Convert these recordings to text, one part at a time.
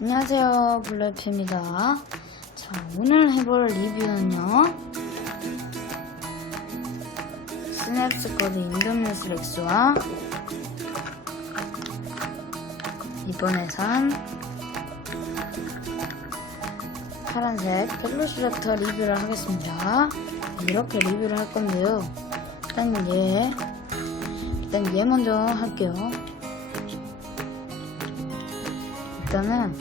안녕하세요 블랙피입니다. 자 오늘 해볼 리뷰는요. 스냅스쿼드 인도미스 렉스와 이번에 산 파란색 펠로시랩터 리뷰를 하겠습니다. 이렇게 리뷰를 할 건데요. 일단 얘 일단 얘 먼저 할게요 일단은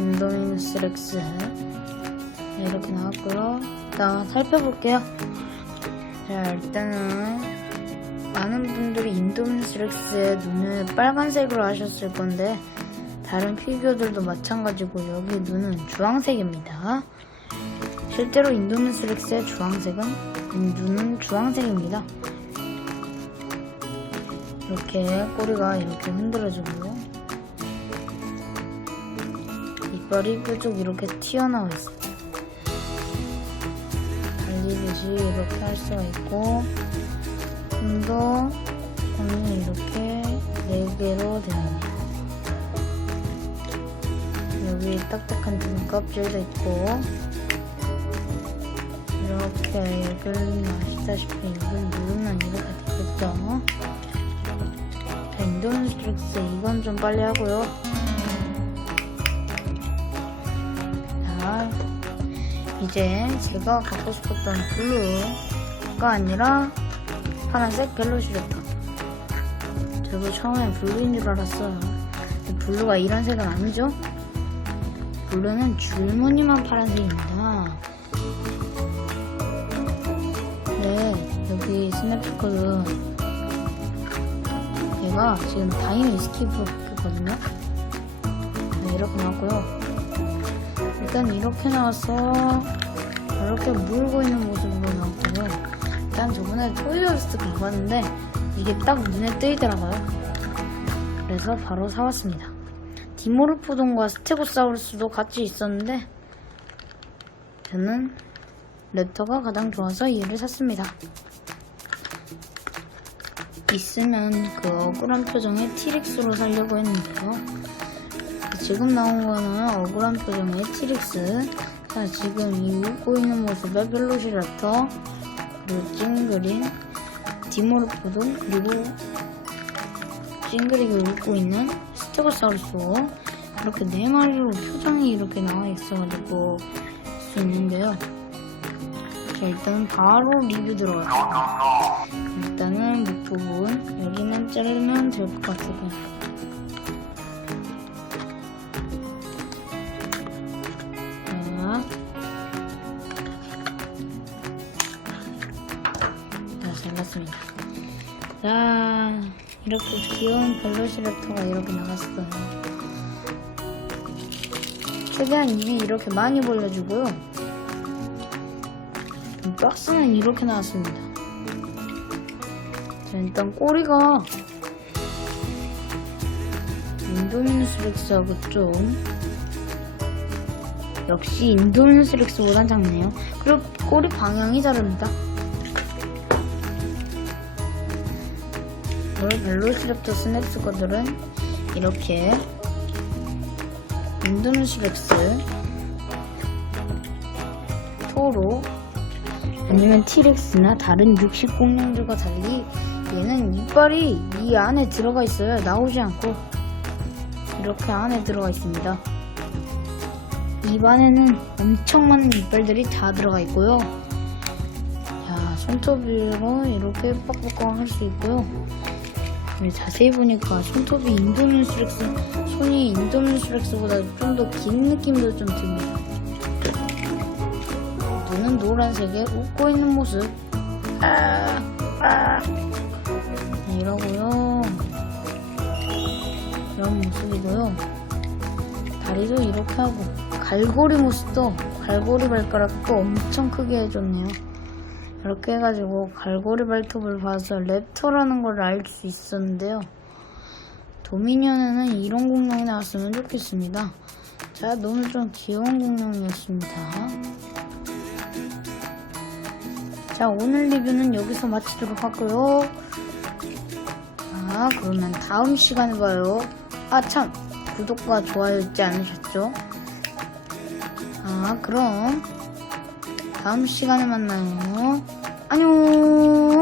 인도미누스 렉스 네, 이렇게 나왔고요. 일단 살펴볼게요. 자 일단은 많은 분들이 인도미누스 렉스의 눈을 빨간색으로 하셨을 건데 다른 피규어들도 마찬가지고 여기 눈은 주황색입니다. 실제로 인도미누스 렉스의 주황색은 음, 눈은 주황색입니다. 이렇게 꼬리가 이렇게 흔들어지고요. 이빨이 뾰족 이렇게 튀어나와 있어요. 달리듯이 이렇게 할 수가 있고, 좀 더, 손이 이렇게 4개로 됩니다. 여기 딱딱한 등 껍질도 있고, 이렇게 여기는 아시다시피 여기 누르면 이렇게 되겠죠? 자, 인도네시아스 이건 좀 빨리 하고요. 이제 제가 갖고 싶었던 블루가 아니라 파란색 갤러시였다. 저도 처음에 블루인 줄 알았어요. 블루가 이런 색은 아니죠? 블루는 줄무늬만 파란색입니다. 네, 여기 스냅스커드 얘가 지금 다이미 스키프로 바뀌었거든요. 네, 이렇게 나왔고요. 일단 이렇게 나와서 이렇게 물고 있는 모습으로 나왔고요. 일단 저번에 토이어스트 가봤는데 이게 딱 눈에 뜨이더라고요. 그래서 바로 사왔습니다. 디모르포돈과 스테고사우루스도 같이 있었는데 저는 랩터가 가장 좋아서 얘를 샀습니다. 있으면 그 억울한 표정의 티릭스로 살려고 했는데요. 지금 나온 거는 억울한 표정의 티릭스. 자, 지금 이 웃고 있는 모습의 벨로시랩터, 그리고 찡그린 디모르포돈, 그리고 찡그리게 웃고 있는 스테고사우루스. 이렇게 네 마리로 표정이 이렇게 나와 있어가지고 볼수 있는데요. 자, 일단 바로 리뷰 들어갈게요. 일단은 목 부분, 여기는 자르면 될 것 같고요. 자, 잘랐습니다. 자, 이렇게 귀여운 벨로시랩터가 이렇게 나갔어요. 최대한 입이 이렇게 많이 벌려주고요. 박스는 이렇게 나왔습니다. 자, 일단 꼬리가 인도미누스 렉스하고 좀 역시 인도미누스 렉스보단 작네요. 그리고 꼬리 방향이 다릅니다. 오늘 벨로시랩터 스냅스거들은 이렇게 인도미누스 렉스 토로 아니면 티렉스나 다른 육식 공룡들과 달리 얘는 이빨이 이 안에 들어가 있어요. 나오지 않고 이렇게 안에 들어가 있습니다. 입 안에는 엄청 많은 이빨들이 다 들어가 있고요. 자, 손톱으로 이렇게 빡빡빡 할 수 있고요. 그리고 자세히 보니까 손톱이 인도미스렉스, 손이 인도미스렉스보다 좀 더 긴 느낌도 좀 듭니다. 눈은 노란색에 웃고 있는 모습. 아, 아. 네, 이러고요. 이런 모습이고요. 다리도 이렇게 하고 갈고리 모습도 갈고리 발가락도 엄청 크게 해줬네요. 이렇게 해가지고 갈고리 발톱을 봐서 랩터라는 걸 알 수 있었는데요. 도미니언에는 이런 공룡이 나왔으면 좋겠습니다. 자, 너무 좀 귀여운 공룡이었습니다. 자, 오늘 리뷰는 여기서 마치도록 하고요. 자, 그러면 다음 시간에 봐요. 아, 참. 구독과 좋아요 잊지 않으셨죠? 아, 그럼 다음 시간에 만나요. 안녕.